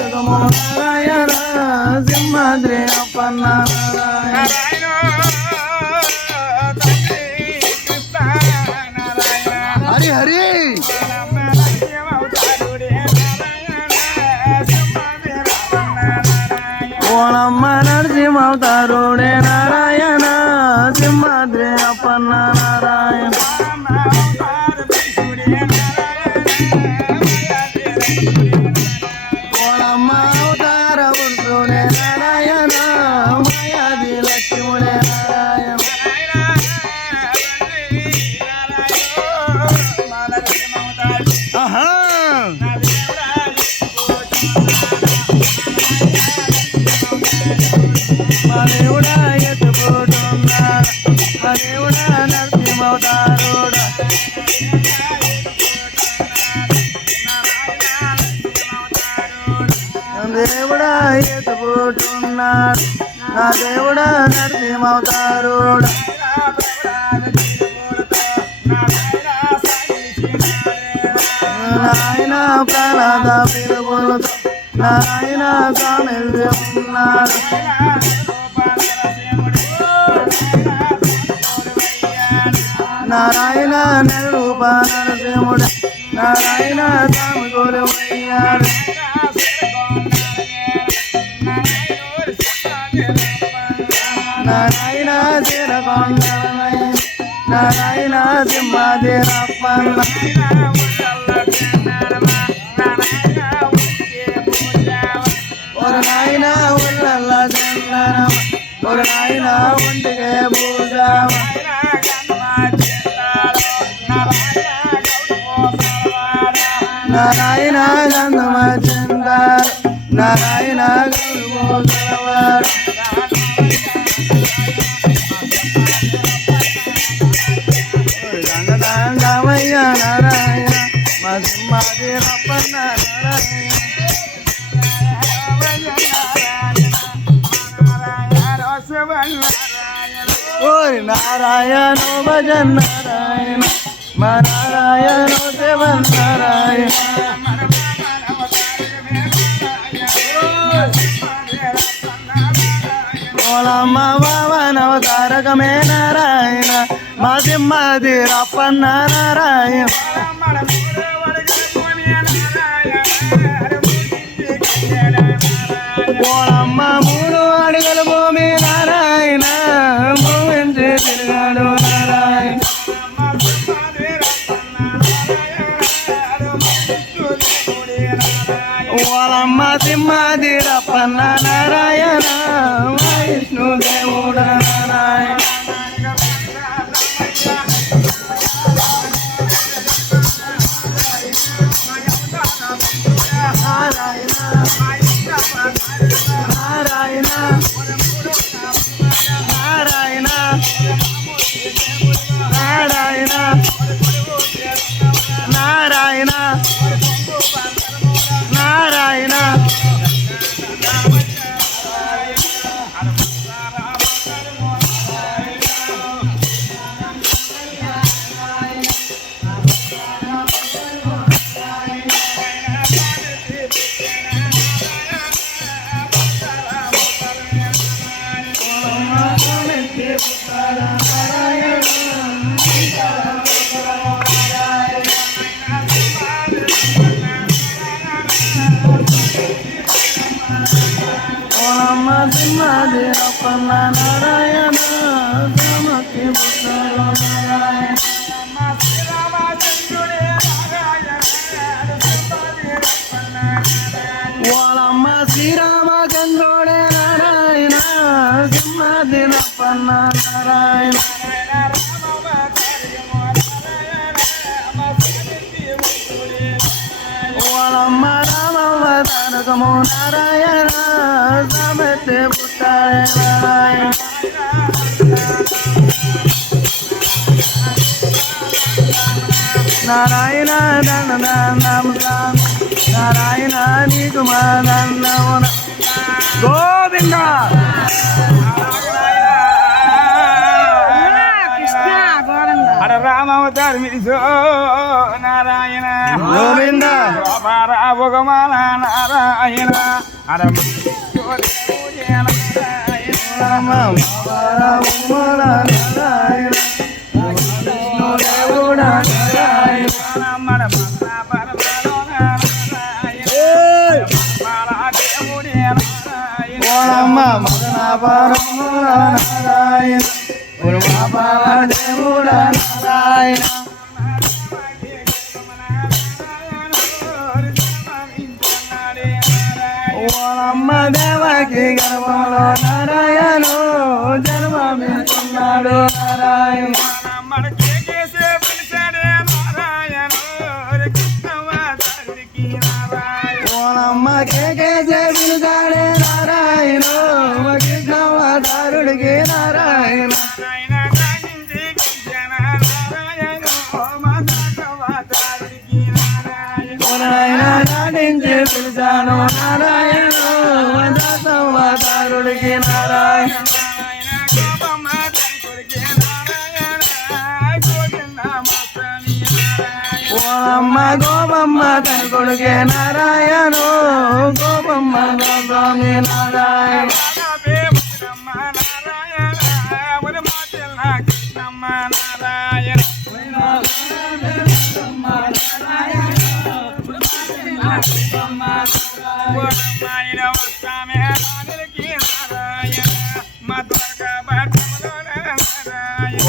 నారాయణ సింహాద్రి అప్పన్న నారాయణ హరి హరి ఓనమ్మ నరసింహవతారుడే నారాయణ సింహాద్రి అప్పన్న నారాయణ ఓనమ్మ అవతార పురుషుడే నారాయణ మాయాది లక్ష్ముడే నారాయణ ఆహా మా దేవుడా ఎత్తుపోతున్నాడు మా దేవుడా నరసింహవతారుడా దేవుడా ఎత్తుపోతున్నాడు నా దేవుడా నరసింహవతారుడా నాయన ప్రహ్లాద పిలుపులతో నారాయణ స్వామి ఉన్నాడు నారాయణ నిరూప నరసింహుడు నారాయణ స్వామి కొలువయ్యాడు నారాయణ చిరకొండలమై నారాయణ సింహాదిరప్పన్న ஒரு நாயினா உள்ளல்ல சந்தனம் ஒரு நாயினா ஒன்றுகே பூஜாவ நாராயணா கந்தம செந்தார் நாராயணா கௌரவர் రంగదాంగమయ్య నారాయణ మధుమాదిరప్పన్న నారాయణ ఓరి నారాయణ భజన్ నారాయణ మా నారాయణ శివన్ నారాయణ ఓలమ్మ వావనవతారకమే నారాయణ మా సింహాదిరప్పన్న నారాయణ ఓలమ్మ మూడు అడుగుల భూమి నారాయణ భూమించి తిరిగాడు నారాయణ ఓలమ్మ సింహాదిరప్పన్న నారాయణ విష్ణుదేవుడు నారాయణ సింహాదిరప్పన్న నారాయణ సమకి పుత్రుడు నారాయణ ఓలమ్మ శ్రీరామచంద్రుడే నారాయణ సింహాదిరప్పన్న నారాయణ ఓలమ్మ రామవ్వ తారకము నారాయణ సమతే పుట్టాయ నారాయణ నారాయణ నారాయణ నీకు మా దండమున గోవింద అర రామవతారి మిరిసో నారాయణ గోవింద భోగమాల నారాయణ అర నారాయణ దేవుడా ఓలమ్మ మదనాభరముల నారాయణ ఉర్మాపాల దేవుడా నారాయణ ఓలమ్మ దేవకి గర్భంలో నారాయణ జన్మమిస్తున్నాడు నారాయణ ఓలమ్మ కేకేసే పిలుచాడే నారాయణ కృష్ణవతారుడికి నారాయణ నారాయణ నాటించి పిలిచాను నారాయణ దాసవతారుడికి నారాయణ ఓలమ్మ గోపమ్మ తన కొడుకే నారాయణ గోపమ్మ గోస్వామి నారాయణ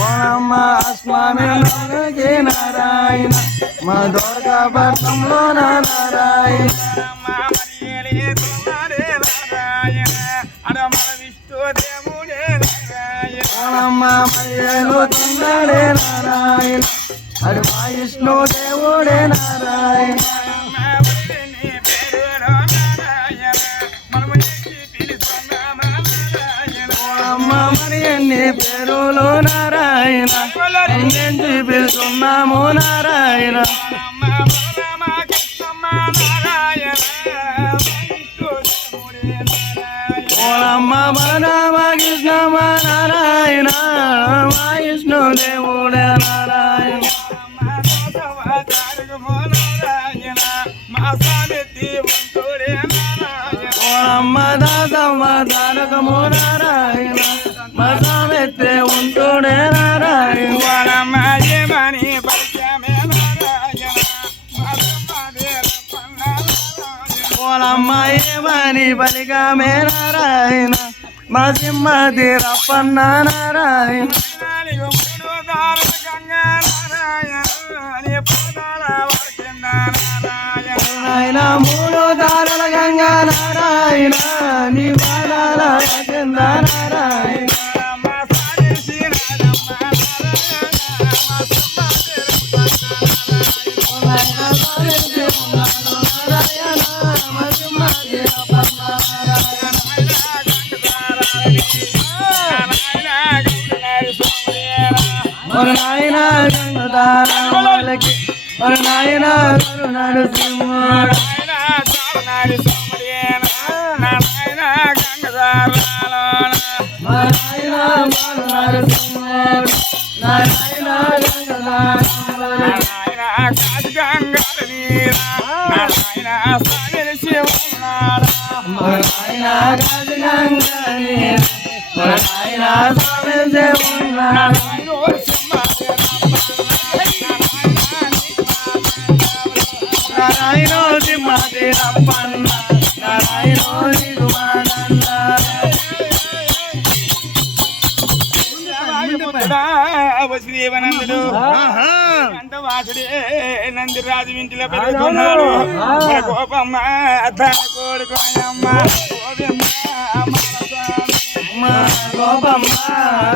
ఓలమ్మ స్వామి నారాయణ మా దుర్గాపట్నంలో నారాయణ ఓలమ్మ మయ్యలు తుండడే నారాయణ అడు మా విష్ణు దేవుడే నారాయణ ఓలమ్మ మరి ఎన్ని పేరులు నారాయణ ఎన్ని పిలుస్తున్నాము నారాయణ ఓలమ్మ బలరామ కృష్ణమ నారాయణ మా విష్ణు దేవుడే నారాయణ ఓలమ్మ దాసమ్మ తారకము నారాయణ మా సామెత్తే ఉంటుడే నారాయణ ఓలమ్మ ఏమని పలికమే నారాయణ మా సింహది రప్పన్న నారాయణ నారాయణ మూడు దారుల గంగా నారాయణ నీ పాదాల కింద నారాయణ ஒரு நாயனா கங்கதாரமலకి ஒரு நாயனா கருணாடு సింహుడు నారాయణ కరుణాడు సింహుడు నారాయణ నారాయణ సింహది రప్పన్న నారాయణ దిగుమానంద శ్రీవనందుడు అంతవాసుడే నందిరాజు ఇంటిలో పెరుగుతున్నాడు కోపమ్మ తన కొడుకోయమ్మ గోపమ్మ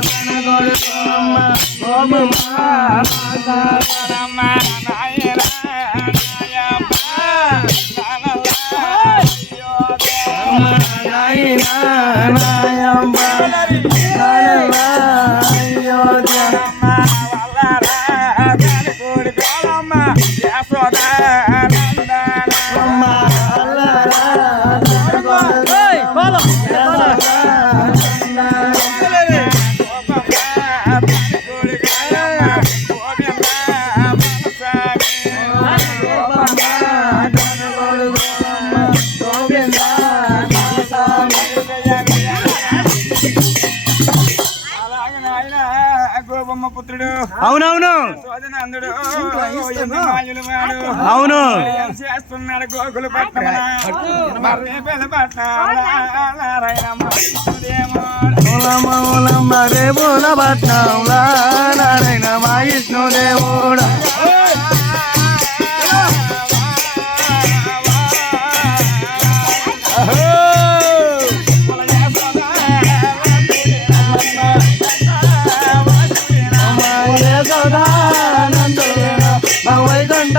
తన కొడుకమ్మ గోపమ్మ రమ్మ నాయన నాయనా నాయమ్మ అయోధ్య గోపమ్మ పుత్రుడు అవునవును సోదనందుడు అవును చేస్తున్నాడు గోకులు పట్టణ రేపుల పట్నంలా నారాయణ మా విష్ణుదేవుడా వైకుంఠ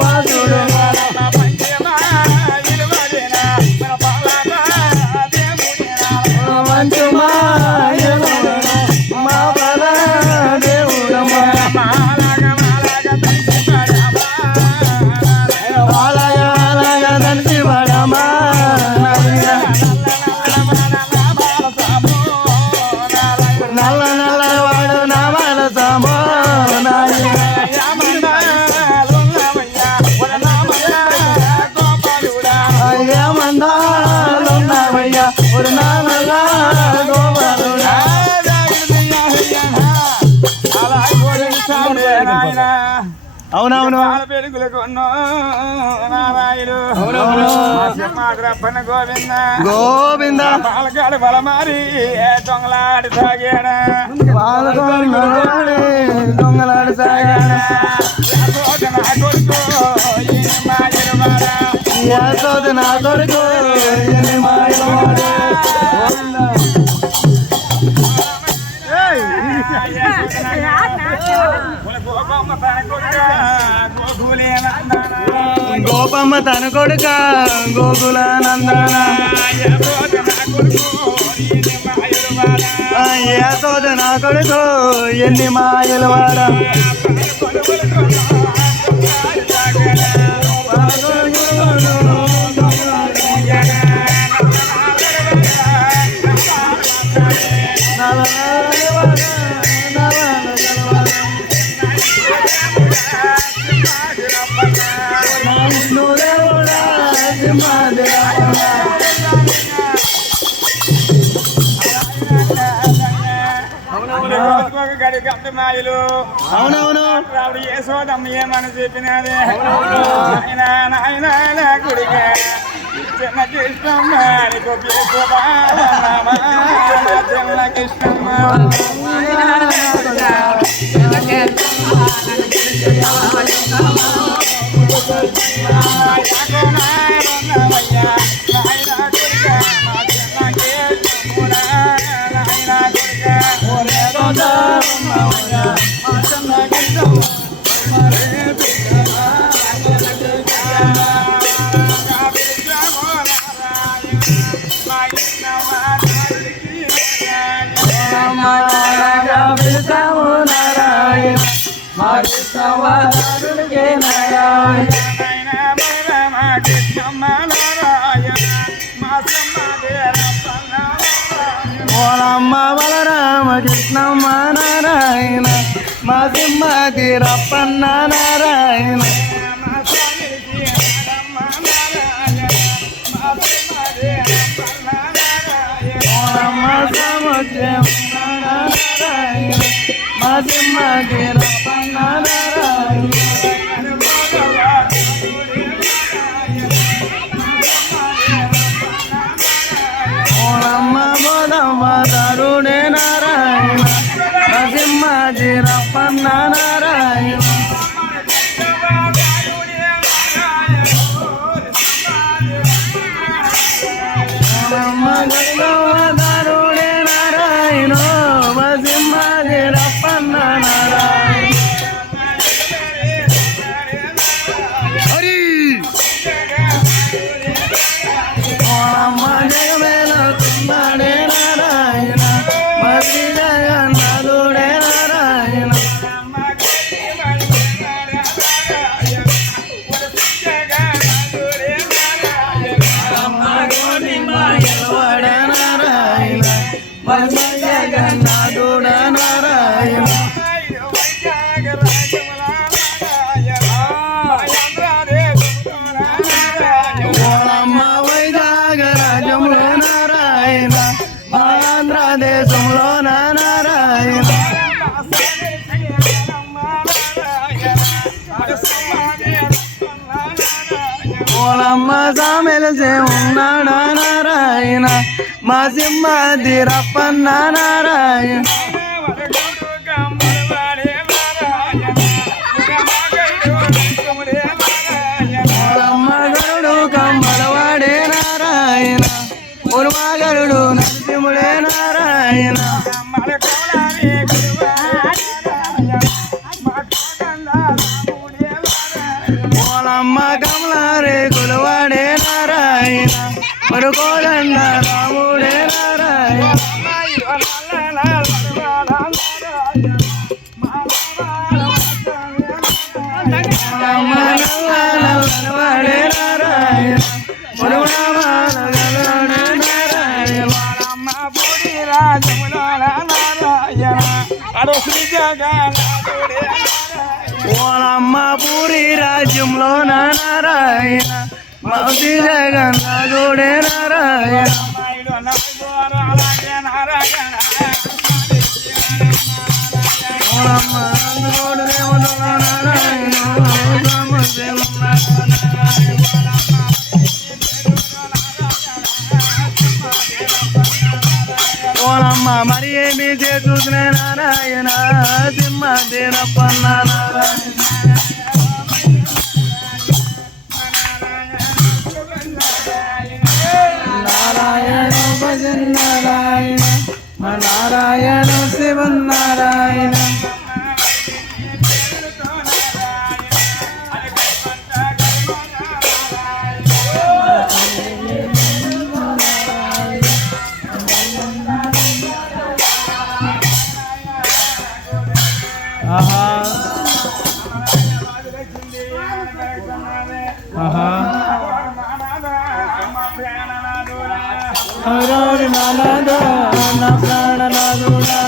వాసుడు మంచు మా బల దేవుడమ్మా అలాగా తండ్రి పడమా నల్ల నల్ల వాడు నా మనసమో మందాలున్నావయ్యా ஒரு నాన్నలా గోపాలుడా అవునవును గోవింద గోవింద పాలకాడు బలమారి దొంగలాడి సాగాడా దొంగలాడు సాగాడా యశోద నా కొడుకు ఎన్ని మాయలు గోపమ్మ తన కొడుక గోకుల నందన యశోద నా కొడుకు ఎన్ని మాయలు వాడ అవునవును రావుడు యశోదమ్మ ఏమని చెప్పినది నాయన గుడిగా చిన్న కృష్ణమ్మ చిన్న కృష్ణమ్మ ఓలమ్మ బలరామ కృష్ణమ్మ నారాయణ మా సింహతి రప్పన్న నారాయణ ఓలమ్మ సముద్రం నారాయణ మా సింహతి రప్పన్న నారాయణ ఓలమ్మ బోధమ్మ తరుడే నారాయణ నరసింహాజీ రప్పన్న నారాయణ ఓలమ్మ గంగవ్వ తరుడే నారాయణ జగన్నాథుడ నారాయణ ఓలమ్మ వైజాగ రాజ్యంలో నారాయణ ఆంధ్రదేశంలో నారాయణ ఓలమ్మ సామెలసే ఉన్నాడా నారాయణ మా సింహాది రప్పన్న నారాయణ ఓలమ్మ గరుడు కమ్మలవాడే నారాయణ ఉరుమాగరుడు నరసింహుడే నారాయణ ఓలమ్మ కమలారే కులవాడే నారాయణ మరుకోదండ రాముడే నారాయణ ఓలమ్మ నల్లవాడే నారాయణ మరునామాలగలడే నారాయణ ఓలమ్మ పూరి రాజ్యంలో నారాయణ మౌసి జగన్నాథుడే నారాయణ ఓలమ్మ నందుడు దేవుడు నారాయణ ఓలమ్మ మరి ఏమి చేతునే నారాయణ సింహదేనప్పన్న నారాయణ నారాయణ భజన్ నారాయణ నారాయణ శివన్ నారాయణ ఆహా ఆహా హరి నానాద నా ప్రాణనాదుడా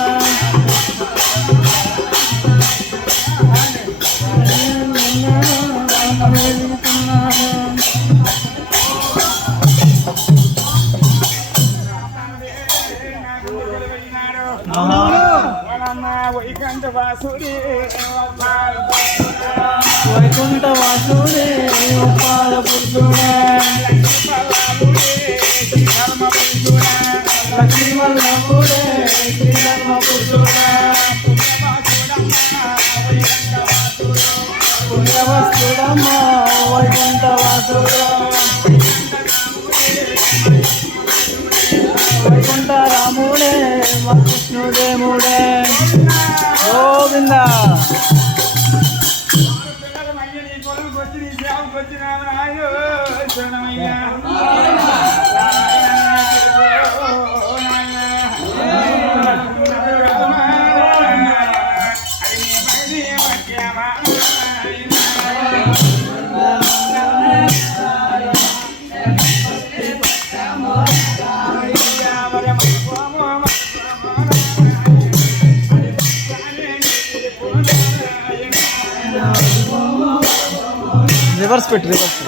వైకుంఠ వాసుడే పాద పురుషుడే లక్ష్మీవల్లభుడే శ్రీధర్మ పురుషుడే పుణ్యవస్తుడమ్మ వైకుంఠ వాసుడు వైకుంఠ రాముడే మా కృష్ణుదేముడే గోవింద రివర్స్ పెట్టు రివర్స్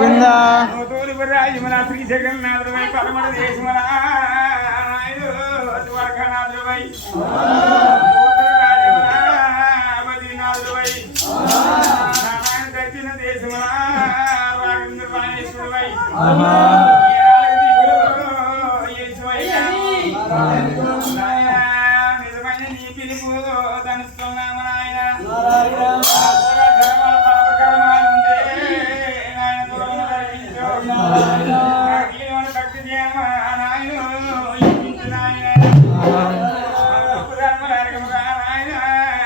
గోవింద రాజమల శ్రీ జగన్నాథుడై పరమణ దేశమల నాయుడు ద్వారకానాథుడై బద్రీనాథుడై నారాయణ దక్షిణ దేశమల రాఘవేంద్ర రాజేశ్వరుడై నిజమైన నీ పిలుపు ధనుస్తున్నాము నాయన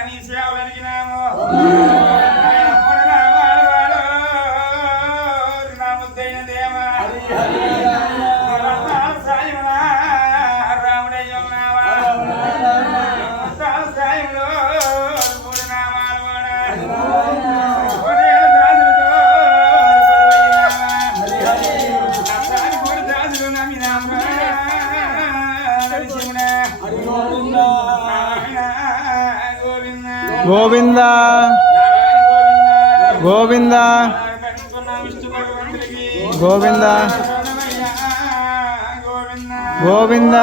నీ సేవలు అడిగినాము ముద్దైన దేవ రాముడయ్య ఉన్నావా సాయంలో మూడు నామాలు గోవింద గోవింద గోవింద గోవింద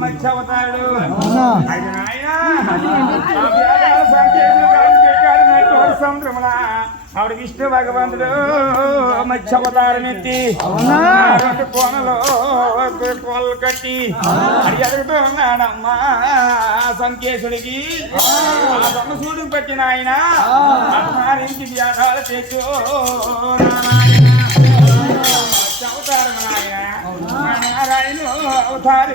మత్స్యావతారుడు ఆవిడ విష్ణు భగవంతుడు మత్స్యావతారం ఎత్తి రెండు కోనలో కోళ్ళు కట్టి అది ఎదుగుతూ ఉన్నాడమ్మా సంకేశుడికి ఆ సొమ్మసూడు పెట్టిన ఆయన అన్నారించి వ్యాధాలు తెచ్చు అవతారం నాయన నారాయణ అవతారి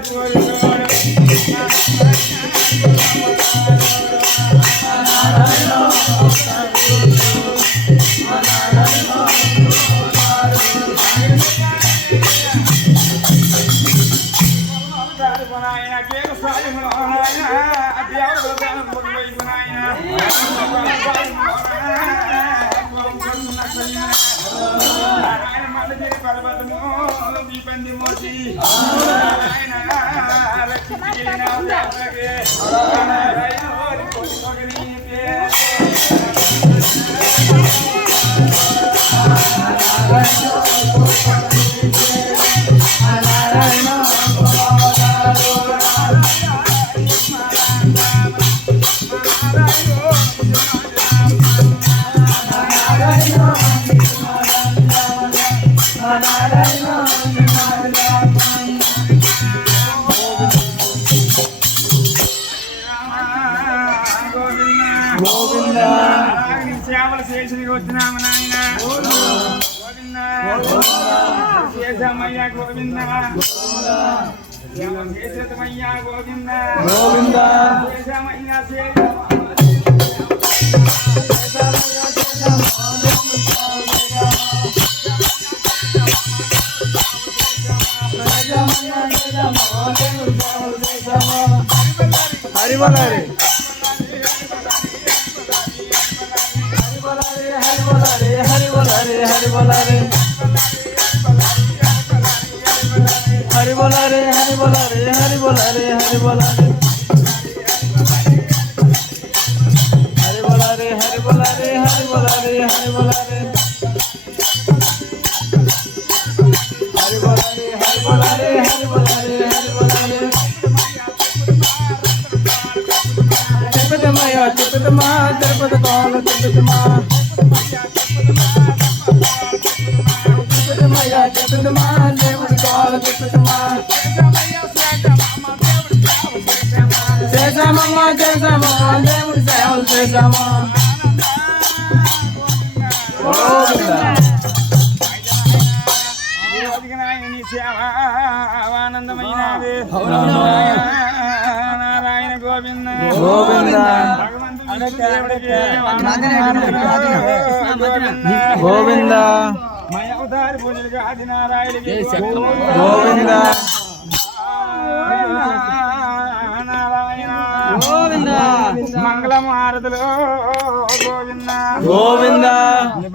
నాయన కేక సాయములో నాయన దేవుడు వైపు నాయన నారాయణ మండలి పర్వతము దీపంది మోసి నారాయణ రక్షించి నారాయణ సేవలు చేసి వచ్చినాము నాయన గోవింద చేసామయ్యా గోవింద చేసేదమయ్యా గోవింద గోవింద చేసామయ్యా హరిబలారి హరిబలారి హరిబలారి హరిబలారి హరిబలారి హరిబలారి హరిబలారి హరిబలారి హరిబలారి హరిబలారి హరిబలారి హరిబలారి హరిబలారి హరిబలారి హరిబలారి తిప్పతమయ్య తిప్పతమా తిరుపతి కాల తిప్పతమా తిప్పతమయ్య తిప్పతమా దేవుడి కాల తిప్పతమా చేసామమ్మా చేసామా దేవుడి సేవలు చేసామా ఆనందమైనది నారాయణ గోవింద గోవింద గోవింద గోదావరి పూజలుగా ఆదినారాయణకి గోవింద నారాయణ గోవింద మంగళం హారతులు గోవింద గోవింద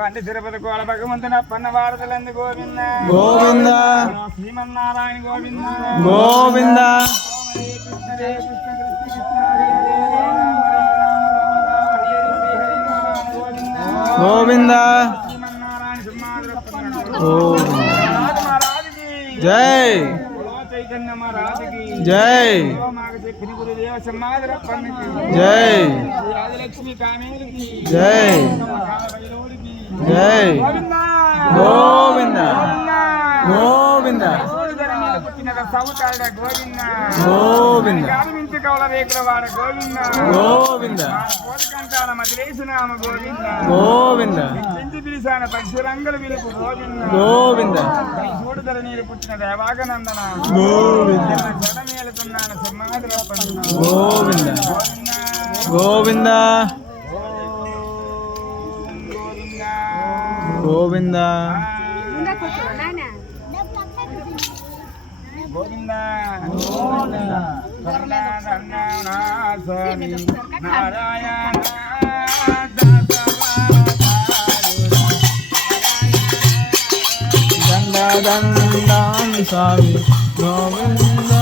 బండి తిరుపతి కోల భగవంతుని అప్పన్న వారతులందు గోవింద గోవింద శ్రీమన్నారాయణ గోవింద గోవింద హరే కృష్ణ హరే కృష్ణ కృష్ణ కృష్ణ హరే హరే రామ రామ గోవింద శ్రీమన్నారాయణ సింహాద్రప్పన్న మహారాజుకి జై చైతన్య మహారాజుకి జై మాకు చెప్పిన గురుదేవ సింహాద్రప్పన్నకి జై ఆదిలక్ష్మి కామేలుకి జై భైరవుడికి జై గోవింద గోవింద గోవింద సౌతాడ గోవింద గోవింద మించి కౌల రేకుల వాడ గోవింద గోవింద కోరికంటాల మదిలేసినామ గోవింద గోవింద పెంచి పిలిసాన పక్షిరంగుల విలుపు గోవింద గోవింద చూడుదల నీరు పుట్టిన దేవాగనందన గోవింద జడమేలుతున్నాను సింహాద్రప్పన్న గోవింద గోవింద గోవింద గోవింద గోవింద నారాయణ దండ దండం స్వామి గోవింద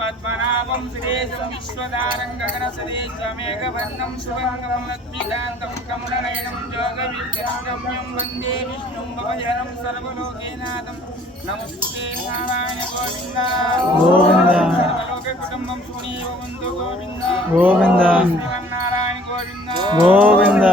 పద్మనాభం శ్రీశం విశ్వదారం గగనసదేశమేఘవర్ణం శుభంగం లక్ష్మీకాంతం కమలనయనం యోగవిద్యాగమ్యం వందే విష్ణుం భవజనం సర్వలోకేనాథం నమస్తే నారాయణ గోవింద సర్వలోక కుటుంబం సునీభవంతు గోవింద గోవింద నారాయణ గోవింద గోవింద